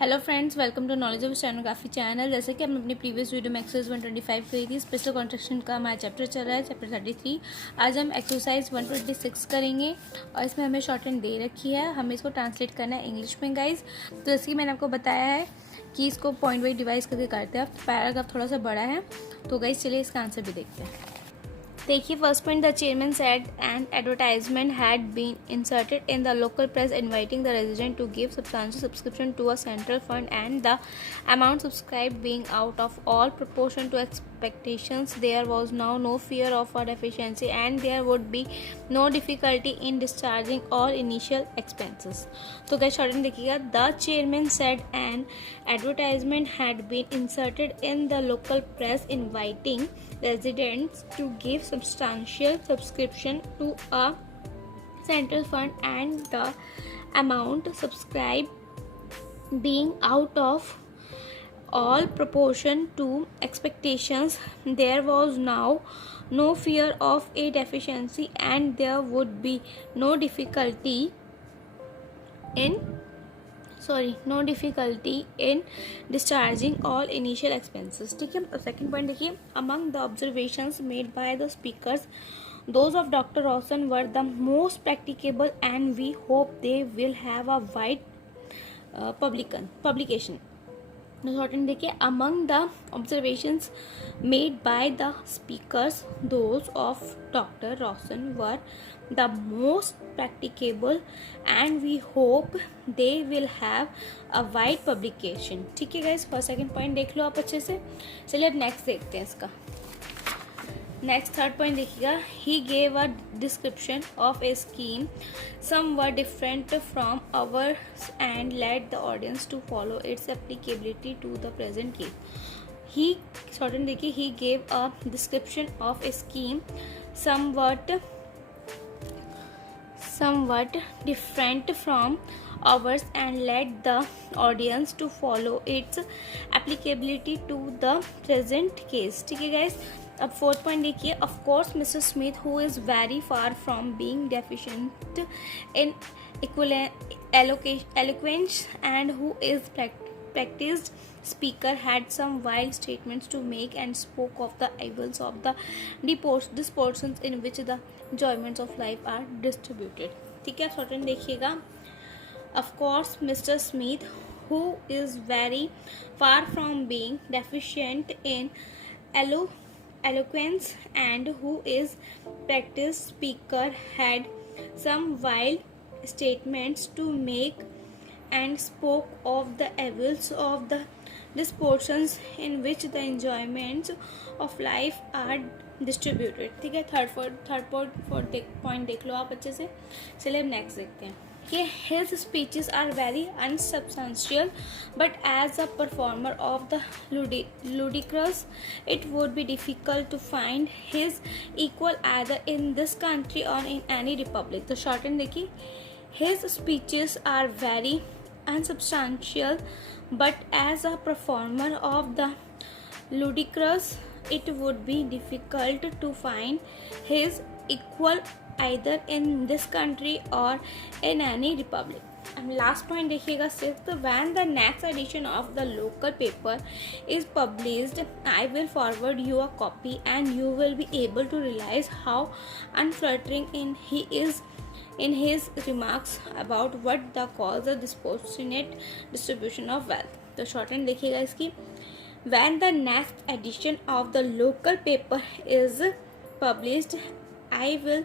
Hello friends, welcome to knowledge of stenography channel. जैसे कि हमने अपनी प्रीवियस वीडियो में एक्सरसाइज 125 करी थी। स्पेशल कॉन्ट्रैक्शन का हमारा चैप्टर चल रहा है, चैप्टर 33। आज हम एक्सरसाइज 126 करेंगे और इसमें हमें शॉर्ट हैंड दे रखी है, हमें इसको ट्रांसलेट करना है इंग्लिश में गाइज। तो जैसे कि मैंने आपको बताया है कि इसको पॉइंट वाइज डिवाइस करके करते हैं। पैराग्राफ थोड़ा सा बड़ा है, तो गाइज चलिए इसका आंसर भी देखते हैं। देखिए, first point, the chairman said an advertisement had been inserted in the local press inviting the resident to give substantial subscription to a central fund and the amount subscribed being out of all proportion to expectations. There was now no fear of a deficiency and there would be no difficulty in discharging all initial expenses. तो guys short देखिएगा, the chairman said an advertisement had been inserted in the local press inviting residents to give substantial subscription to a central fund and the amount subscribed being out of all proportion to expectations. There was now no fear of a deficiency and there would be no difficulty in discharging all initial expenses. ठीक है, अब second point देखिए, among the observations made by the speakers, those of Dr. Rawson were the most practicable and we hope they will have a wide publication. देखिए, among the observations made by the speakers, those of Dr. Rawson were the most practicable and we hope they will have a wide publication. ठीक है guys, first second point देख लो आप अच्छे से। चलिए अब नेक्स्ट देखते हैं इसका। नेक्स्ट थर्ड पॉइंट देखिएगा, he gave a description of a scheme somewhat different from ours and let the audience to follow its applicability to the present case. He shorten देखिए, he gave a description of a scheme somewhat different from ours and let the audience to follow its applicability to the present case. ठीक है guys, अब fourth point देखिए, of course mister Smith who is very far from being deficient in eloquence and who is practiced speaker had some wild statements to make and spoke of the evils of the dispositions in which the enjoyments of life are distributed. ठीक है, शॉर्टन देखिएगा, of course Mr. Smith who is very far from being deficient in eloquence and who is practiced speaker had some wild statements to make and spoke of the evils of the dispositions in which the enjoyments of life are distributed. ठीक है, third point देख लो आप अच्छे से। चलिए अब नेक्स्ट देखते हैं कि his speeches are very unsubstantial but as a performer of the ludicrous it would be difficult to find his equal either in this country or in any republic. तो shorten देखिए, his speeches are very unsubstantial but as a performer of the ludicrous it would be difficult to find his equal either in this country or in any republic. And last point देखिएगा, सिर्फ when the next edition of the local paper is published I will forward you a copy and you will be able to realize how unflattering he is in his remarks about what the cause the disproportionate distribution of wealth. तो short hand देखिएगा इसकी, when the next edition of the local paper is published I will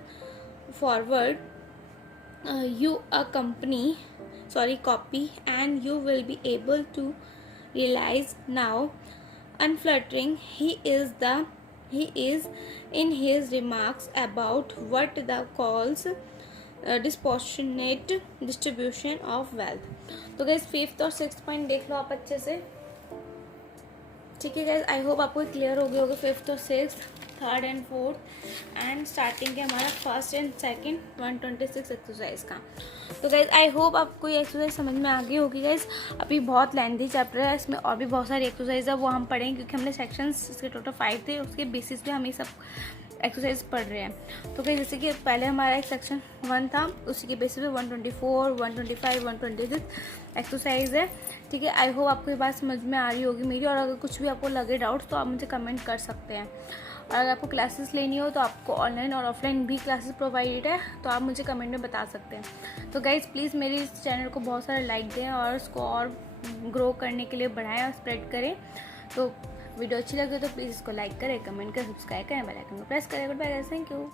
forward you a copy and you will be able to realize now unflattering he is in his remarks about what the calls disproportionate distribution of wealth. तो guys fifth और sixth point देख लो आप अच्छे से। ठीक है guys, I hope आपको क्लियर हो गया होगा फिफ्थ और sixth, third and fourth and starting के हमारा फर्स्ट एंड सेकंड 126 एक्सरसाइज का। तो गाइज आई होप आपको ये एक्सरसाइज समझ में आ गई होगी गाइज। अभी बहुत लेंथी चैप्टर है, इसमें और भी बहुत सारी एक्सरसाइज है, वो हम पढ़ेंगे क्योंकि हमने सेक्शंस इसके टोटल 5 थे, उसके बेसिस पे हम ये सब एक्सरसाइज पढ़ रहे हैं। तो गाइस जैसे कि पहले हमारा एक सेक्शन 1 था, उसी के बेसिस पे 124, 125, 126 एक्सरसाइज है। ठीक है, आई होप आपको ये बात समझ में आ रही होगी मेरी। और अगर कुछ भी आपको लगे डाउट्स तो आप मुझे कमेंट कर सकते हैं। और अगर आपको क्लासेस लेनी हो तो आपको ऑनलाइन और ऑफलाइन भी क्लासेस प्रोवाइडेड है, तो आप मुझे कमेंट में बता सकते हैं। तो गाइज प्लीज़ मेरे इस चैनल को बहुत सारे लाइक दें और इसको और ग्रो करने के लिए बढ़ाएं और स्प्रेड करें। तो वीडियो अच्छी लगे तो प्लीज़ इसको लाइक करें, कमेंट करें, सब्सक्राइब करें, बेल आइकन को प्रेस करें। Goodbye guys, thank you.